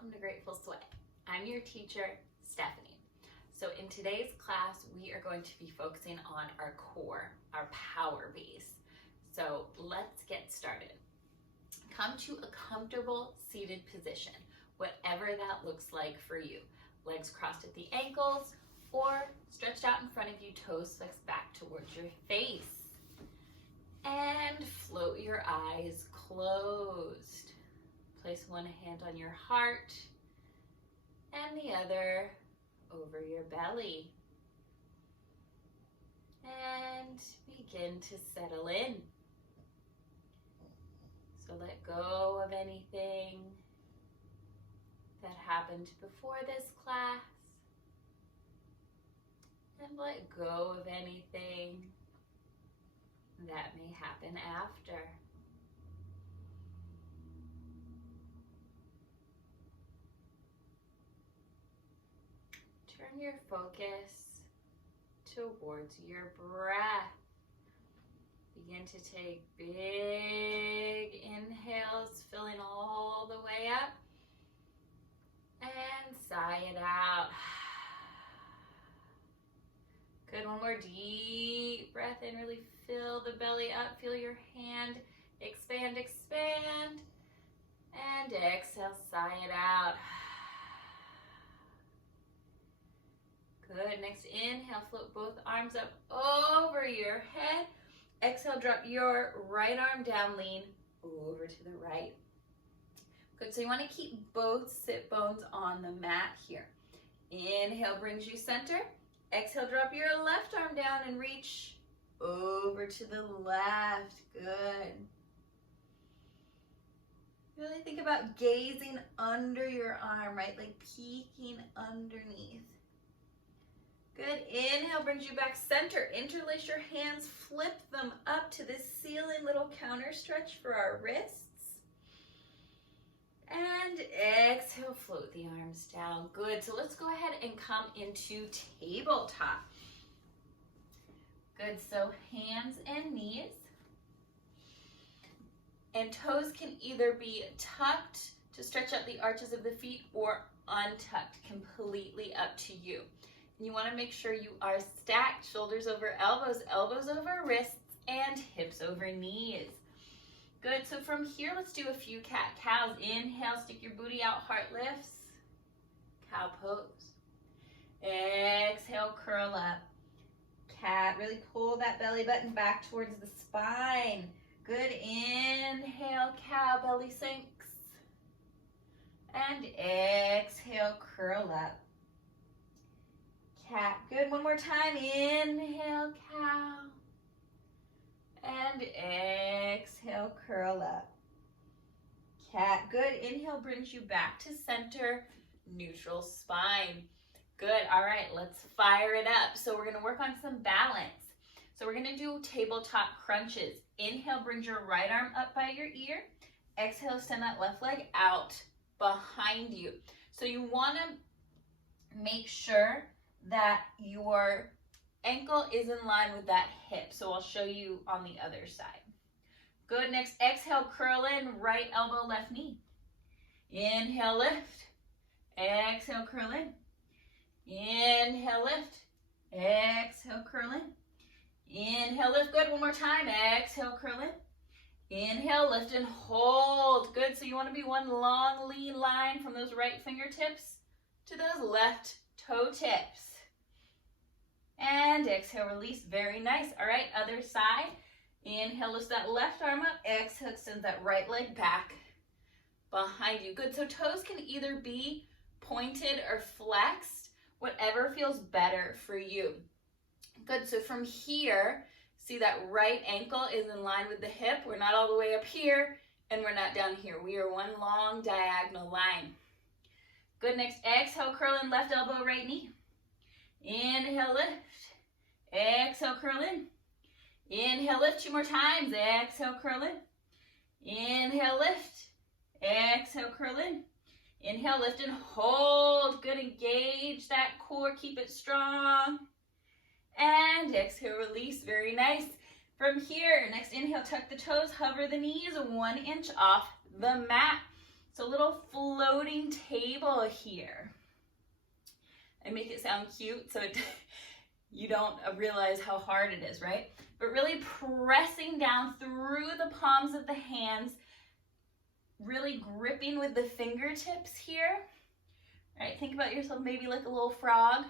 welcome to Grateful Sweat. I'm your teacher, Stephanie. So in today's class, we are going to be focusing on our core, our power base. So let's get started. Come to a comfortable seated position, whatever that looks like for you. Legs crossed at the ankles or stretched out in front of you, toes flexed back towards your face. And float your eyes closed. Place one hand on your heart and the other over your belly. And begin to settle in. So let go of anything that happened before this class. And let go of anything that may happen after. Turn your focus towards your breath. Begin to take big inhales, filling all the way up, and sigh it out. Good, one more deep breath in, really fill the belly up, feel your hand expand, expand, and exhale, sigh it out. Good, next inhale, float both arms up over your head. Exhale, drop your right arm down, lean over to the right. Good, so you want to keep both sit bones on the mat here. Inhale brings you center. Exhale, drop your left arm down and reach over to the left. Good. Really think about gazing under your arm, right? Like peeking underneath. Good, inhale brings you back center. Interlace your hands, flip them up to this ceiling, little counter stretch for our wrists. And exhale, float the arms down. Good, so let's go ahead and come into tabletop. Good, so hands and knees. And toes can either be tucked to stretch out the arches of the feet or untucked, completely up to you. You want to make sure you are stacked, shoulders over elbows, elbows over wrists, and hips over knees. Good, so from here, let's do a few cat-cows. Inhale, stick your booty out, heart lifts. Cow pose. Exhale, curl up. Cat, really pull that belly button back towards the spine. Good, inhale, cow, belly sinks. And exhale, curl up. Cat, good, one more time. Inhale, cow. And exhale, curl up. Cat, good. Inhale brings you back to center, neutral spine. Good, all right, let's fire it up. So we're gonna work on some balance. So we're gonna do tabletop crunches. Inhale, brings your right arm up by your ear. Exhale, send that left leg out behind you. So you wanna make sure that your ankle is in line with that hip. So I'll show you on the other side. Good, next exhale, curl in, right elbow, left knee. Inhale, lift. Exhale, curl in. Inhale, lift. Exhale, curl in. Inhale, lift, good, one more time. Exhale, curl in. Inhale, lift and hold. Good, so you want to be one long lean line from those right fingertips to those left toe tips. And exhale, release, very nice. All right, other side. Inhale, lift that left arm up. Exhale, extend that right leg back behind you. Good, so toes can either be pointed or flexed, whatever feels better for you. Good, so from here, see that right ankle is in line with the hip. We're not all the way up here, and we're not down here. We are one long diagonal line. Good, next exhale, curl in, left elbow, right knee. Inhale, lift. Exhale, curl in. Inhale, lift, two more times. Exhale, curl in. Inhale, lift. Exhale, curl in. Inhale, lift and hold. Good, engage that core, keep it strong. And exhale, release, very nice. From here, next inhale, tuck the toes, hover the knees 1 inch off the mat. So a little floating table here. I make it sound cute so you don't realize how hard it is, right? But really pressing down through the palms of the hands, really gripping with the fingertips here. All right, think about yourself maybe like a little frog.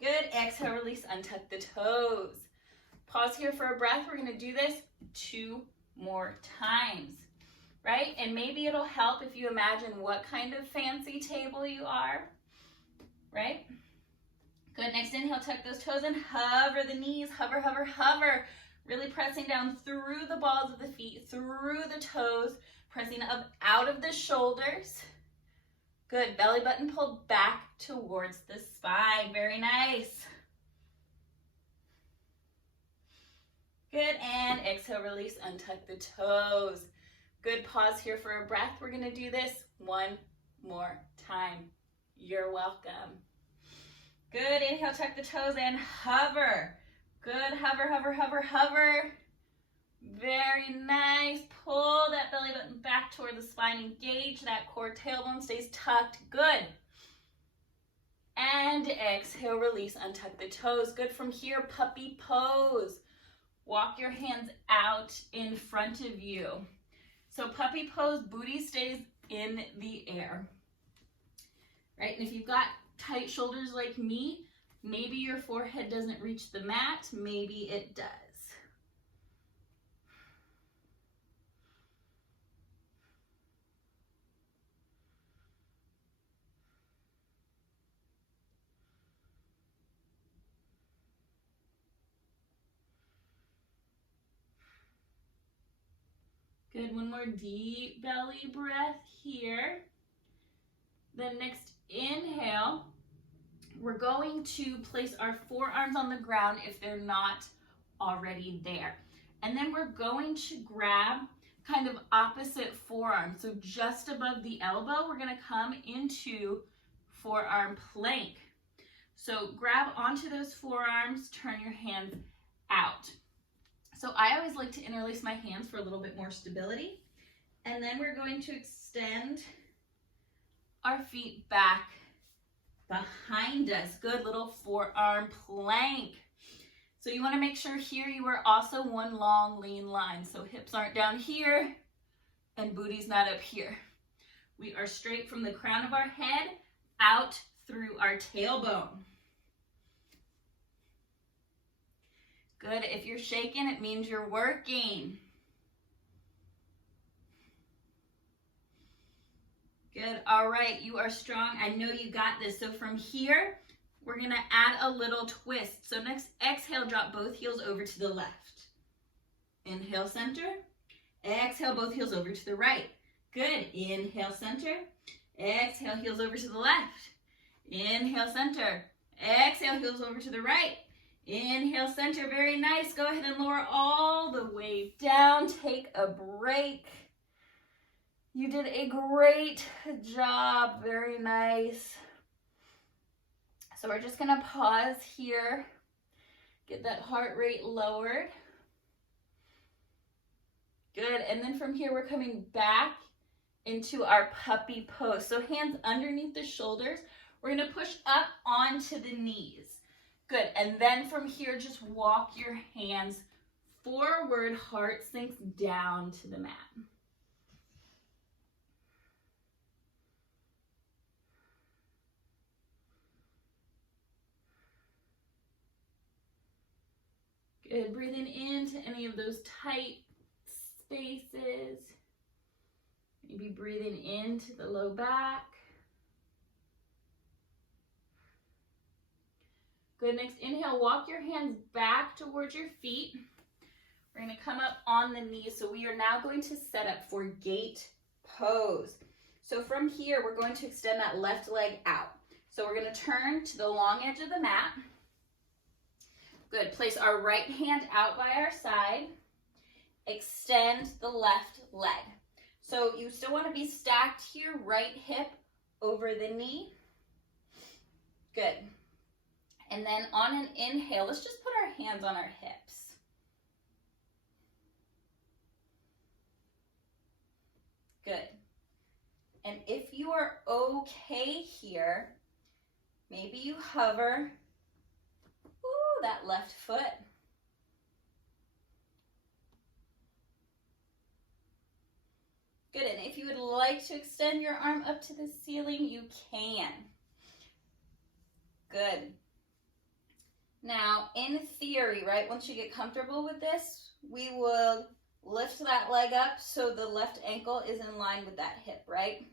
Good, exhale, release, untuck the toes. Pause here for a breath. We're gonna do this 2 more times, right? And maybe it'll help if you imagine what kind of fancy table you are, right? Good, next inhale, tuck those toes and hover the knees, hover, hover, hover. Really pressing down through the balls of the feet, through the toes, pressing up out of the shoulders. Good, belly button pulled back towards the spine, very nice. Good, and exhale, release, untuck the toes. Good, pause here for a breath. We're gonna do this 1 more time. You're welcome. Good, inhale, tuck the toes and hover. Good, hover, hover, hover, hover. Very nice. Pull that belly button back toward the spine. Engage that core, tailbone stays tucked. Good. And exhale, release, untuck the toes. Good, from here, puppy pose. Walk your hands out in front of you. So puppy pose, booty stays in the air. Right, and if you've got tight shoulders like me, maybe your forehead doesn't reach the mat, maybe it does. Good, one more deep belly breath here. Then next inhale, we're going to place our forearms on the ground if they're not already there. And then we're going to grab kind of opposite forearm. So just above the elbow, we're gonna come into forearm plank. So grab onto those forearms, turn your hands out. So I always like to interlace my hands for a little bit more stability. And then we're going to extend our feet back behind us. Good, little forearm plank. So you want to make sure here you are also one long lean line. So hips aren't down here and booty's not up here. We are straight from the crown of our head out through our tailbone. Good, if you're shaking, it means you're working. Good, all right, you are strong. I know you got this. So from here, we're gonna add a little twist. So next exhale, drop both heels over to the left. Inhale, center. Exhale, both heels over to the right. Good, inhale, center. Exhale, heels over to the left. Inhale, center. Exhale, heels over to the right. Inhale, center, very nice. Go ahead and lower all the way down. Take a break. You did a great job, very nice. So we're just gonna pause here, get that heart rate lowered. Good, and then from here we're coming back into our puppy pose. So hands underneath the shoulders. We're gonna push up onto the knees. Good, and then from here, just walk your hands forward, heart sinks down to the mat. Good, breathing into any of those tight spaces. Maybe breathing into the low back. Good, next inhale, walk your hands back towards your feet. We're gonna come up on the knees. So we are now going to set up for gate pose. So from here, we're going to extend that left leg out. So we're gonna turn to the long edge of the mat. Good, place our right hand out by our side. Extend the left leg. So you still wanna be stacked here, right hip over the knee. Good. And then on an inhale, let's just put our hands on our hips. Good. you are okay here, maybe you hover, that left foot. Good, and if you would like to extend your arm up to the ceiling, you can. Good. Now, in theory, right, once you get comfortable with this, we will lift that leg up so the left ankle is in line with that hip, right?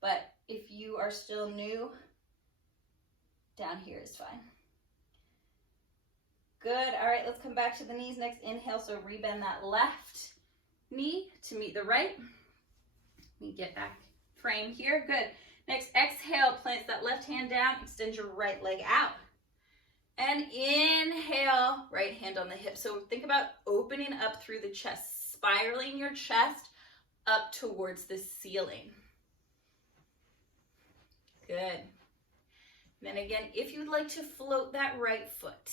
But if you are still new, down here is fine. Good. All right, let's come back to the knees. Next inhale, so rebend that left knee to meet the right. Let me get back frame here. Good. Next, exhale, plant that left hand down, extend your right leg out. And inhale, right hand on the hip. So think about opening up through the chest, spiraling your chest up towards the ceiling. Good. Then again, if you'd like to float that right foot,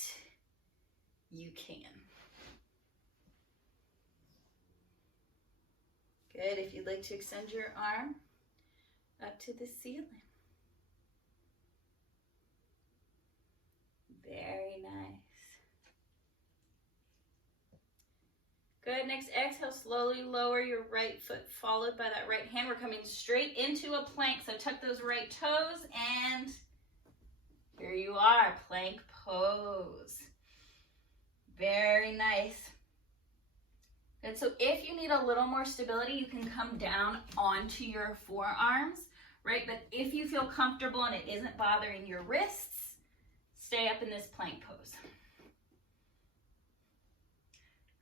you can. Good. If you'd like to extend your arm up to the ceiling. Very nice. Good. Next, exhale, slowly lower your right foot, followed by that right hand. We're coming straight into a plank. So tuck those right toes, and here you are, plank pose. Very nice. Good. So if you need a little more stability, you can come down onto your forearms, right? But if you feel comfortable and it isn't bothering your wrists, stay up in this plank pose.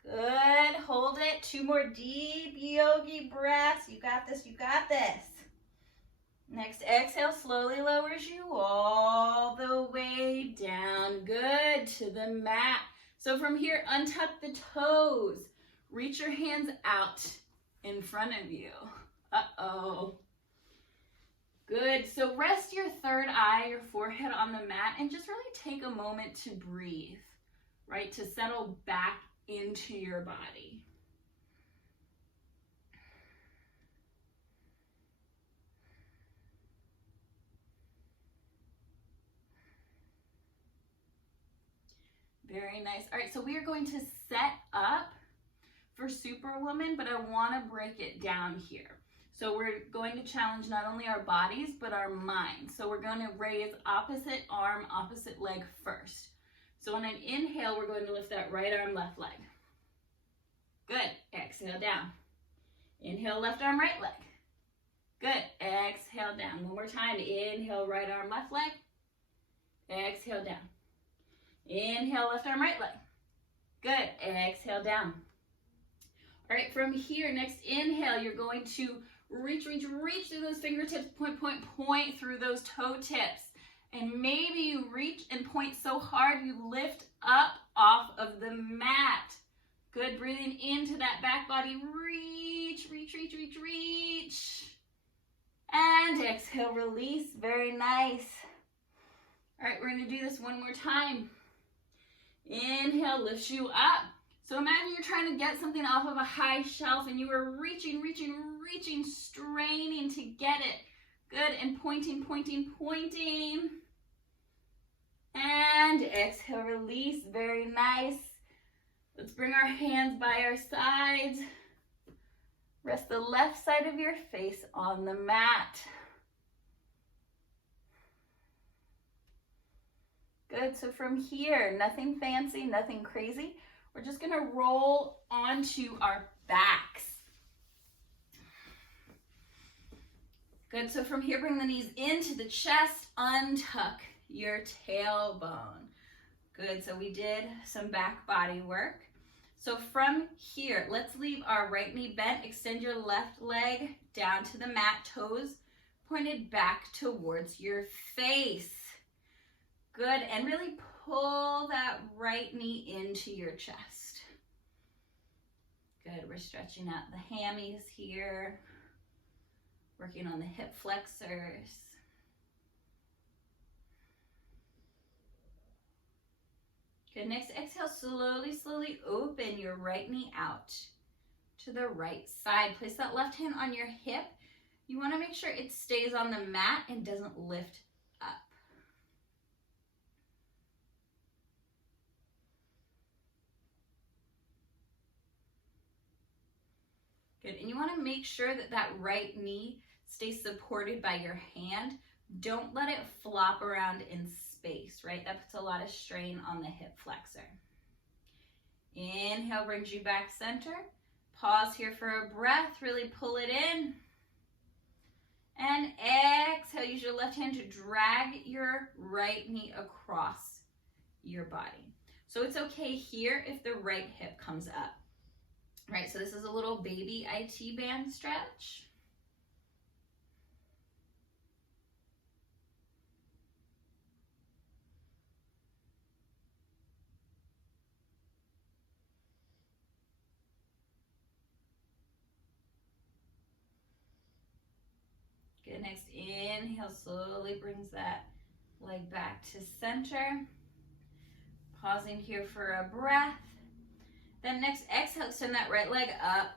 Good. Hold it. 2 more deep yogi breaths. You got this. You got this. Next exhale slowly lowers you all the way down. Good. To the mat. So from here, untuck the toes. Reach your hands out in front of you. Uh-oh. Good. So rest your third eye, your forehead on the mat, and just really take a moment to breathe, right? To settle back into your body. Very nice. All right, so we are going to set up for Superwoman, but I want to break it down here. So we're going to challenge not only our bodies, but our minds. So we're going to raise opposite arm, opposite leg first. So on an inhale, we're going to lift that right arm, left leg. Good. Exhale down. Inhale, left arm, right leg. Good. Exhale down. One more time. Inhale, right arm, left leg. Exhale down. Inhale, left arm, right leg. Good. Exhale down. All right, from here, next inhale, you're going to reach through those fingertips, point through those toe tips. And maybe you reach and point so hard you lift up off of the mat. Good, breathing into that back body, reach. And exhale, release, very nice. All right, we're gonna do this one more time. Inhale, lifts you up. So imagine you're trying to get something off of a high shelf and you are reaching, straining to get it. Good, and pointing. And exhale, release, very nice. Let's bring our hands by our sides. Rest the left side of your face on the mat. Good, so from here, nothing fancy, nothing crazy. We're just gonna roll onto our backs. Good, so from here, bring the knees into the chest, untuck your tailbone. Good, so we did some back body work. So from here, let's leave our right knee bent, extend your left leg down to the mat, toes pointed back towards your face. Good, and really pull that right knee into your chest. Good, we're stretching out the hammies here, working on the hip flexors. Good, next exhale, slowly open your right knee out to the right side. Place that left hand on your hip You want to make sure it stays on the mat and doesn't lift up. Good, and you want to make sure that that right knee stays supported by your hand. Don't let it flop around in space, right? That puts a lot of strain on the hip flexor. Inhale brings you back center. Pause here for a breath, really pull it in. And exhale, use your left hand to drag your right knee across your body. So it's okay here if the right hip comes up. Right, so this is a little baby IT band stretch. Good, next inhale slowly brings that leg back to center. Pausing here for a breath. Then next exhale, extend that right leg up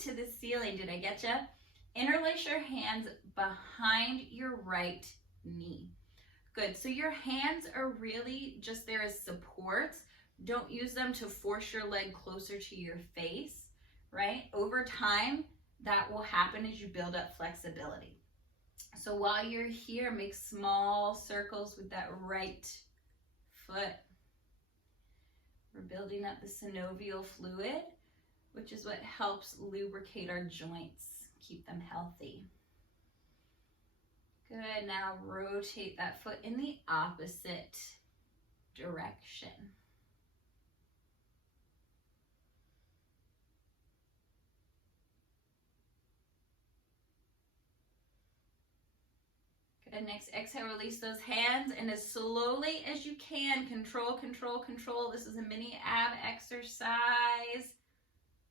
to the ceiling. Did I get you? Interlace your hands behind your right knee. Good, so your hands are really just there as supports. Don't use them to force your leg closer to your face, right? Over time, that will happen as you build up flexibility. So while you're here, make small circles with that right foot. We're building up the synovial fluid, which is what helps lubricate our joints, keep them healthy. Good, now rotate that foot in the opposite direction. Good, next exhale, release those hands, and as slowly as you can, control, control, control. This is a mini ab exercise.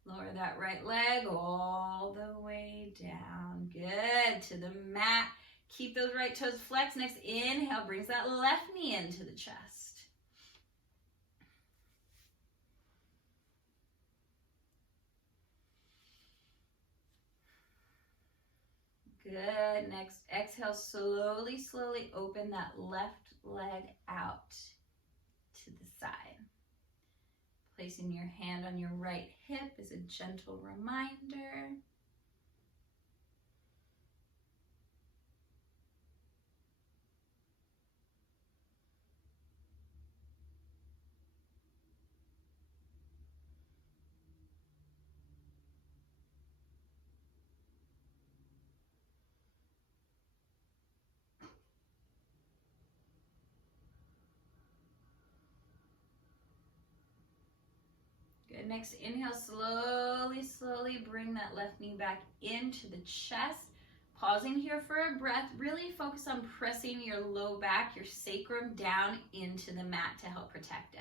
Lower that right leg all the way down. Good, to the mat. Keep those right toes flexed. Next inhale brings that left knee into the chest. Good, next exhale, slowly, slowly open that left leg out to the side. Placing your hand on your right hip is a gentle reminder. Good, next inhale, slowly, slowly bring that left knee back into the chest. Pausing here for a breath, really focus on pressing your low back, your sacrum down into the mat to help protect it.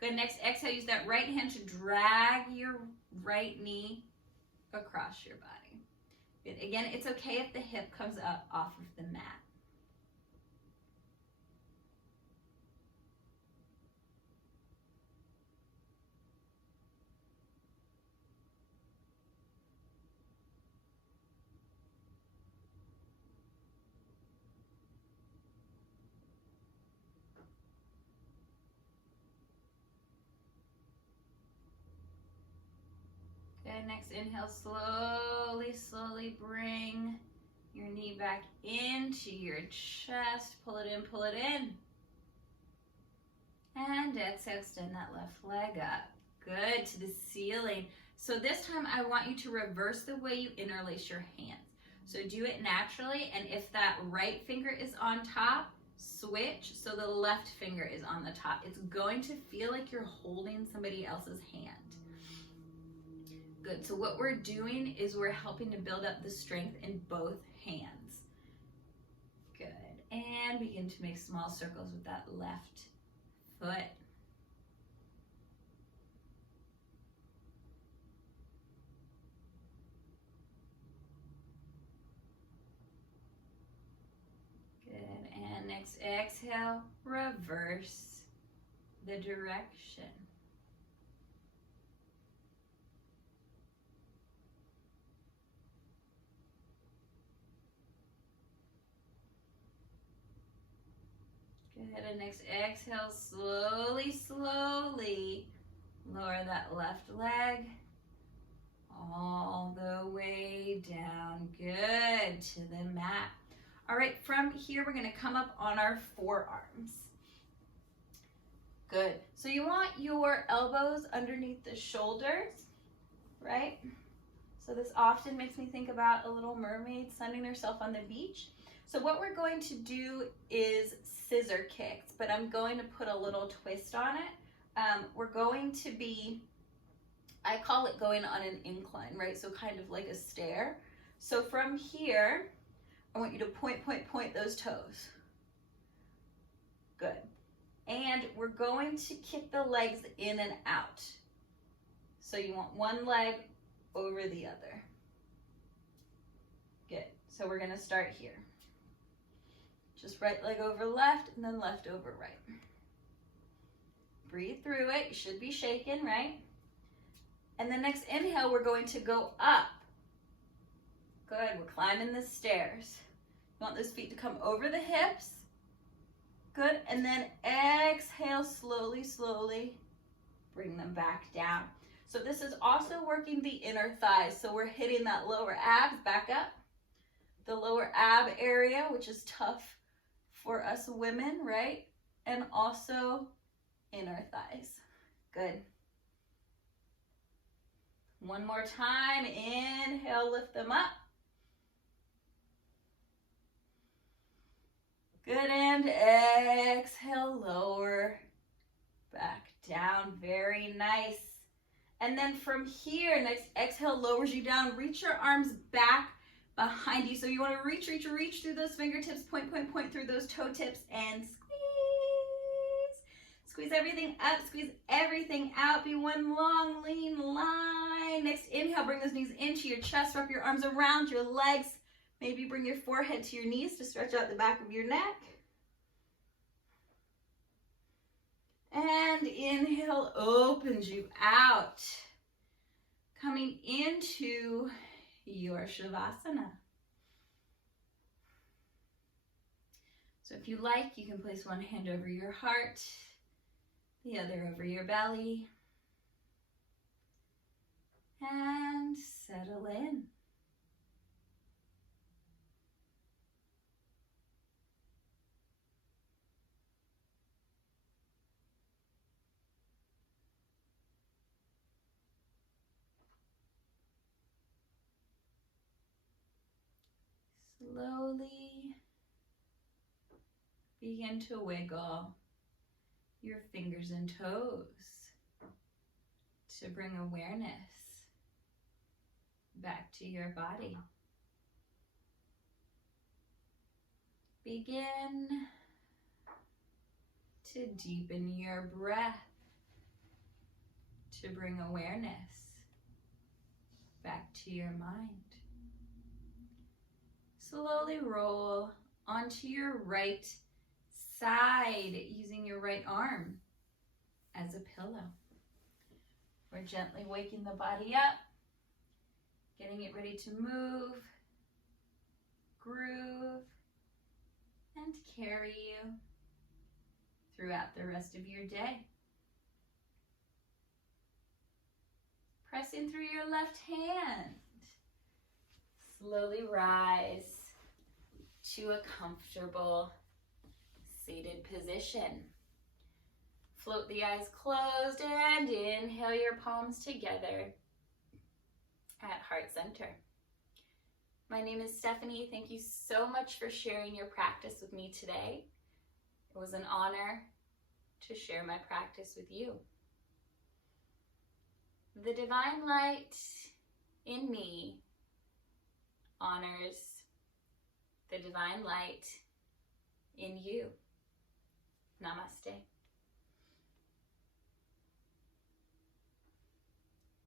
Good, next exhale, use that right hand to drag your right knee across your body. Good, again, it's okay if the hip comes up off of the mat. Good, next inhale, slowly, slowly bring your knee back into your chest. Pull it in, pull it in. And exhale, extend that left leg up. Good, to the ceiling. So this time I want you to reverse the way you interlace your hands. So do it naturally, and if that right finger is on top, switch so the left finger is on the top. It's going to feel like you're holding somebody else's hand. Good, so what we're doing is we're helping to build up the strength in both hands. Good, and begin to make small circles with that left foot. Good, and next exhale, reverse the direction. Good, and next exhale, slowly, slowly lower that left leg all the way down. Good, to the mat. All right, from here, we're gonna come up on our forearms. Good, so you want your elbows underneath the shoulders, right? So this often makes me think about a little mermaid sunning herself on the beach. So what we're going to do is scissor kicks, but I'm going to put a little twist on it. We're going to be, I call it going on an incline, right? So kind of like a stair. So from here, I want you to point, point, point those toes. Good. And we're going to kick the legs in and out. So you want one leg over the other. Good. So we're going to start here. Just right leg over left and then left over right. Breathe through it. You should be shaking, right? And the next inhale, we're going to go up. Good. We're climbing the stairs. You want those feet to come over the hips. Good. And then exhale slowly, slowly. Bring them back down. So this is also working the inner thighs. So we're hitting that lower abs, back up. The lower ab area, which is tough for us women, right? And also inner thighs. Good. One more time. Inhale, lift them up. Good, and exhale, lower, back down. Very nice. And then from here, next exhale lowers you down. Reach your arms back behind you. So you want to reach, reach, reach through those fingertips, point, point, point through those toe tips, and squeeze. Squeeze everything up, squeeze everything out. Be one long, lean line. Next inhale, bring those knees into your chest. Wrap your arms around your legs. Maybe bring your forehead to your knees to stretch out the back of your neck. And inhale opens you out. Coming into your Shavasana. So if you like, you can place one hand over your heart, the other over your belly, and settle in. Slowly begin to wiggle your fingers and toes to bring awareness back to your body. Begin to deepen your breath to bring awareness back to your mind. Slowly roll onto your right side using your right arm as a pillow. We're gently waking the body up, getting it ready to move, groove, and carry you throughout the rest of your day. Pressing through your left hand. Slowly rise to a comfortable seated position. Float the eyes closed and inhale your palms together at heart center. My name is Stephanie. Thank you so much for sharing your practice with me today. It was an honor to share my practice with you. The divine light in me honors the divine light in you. Namaste.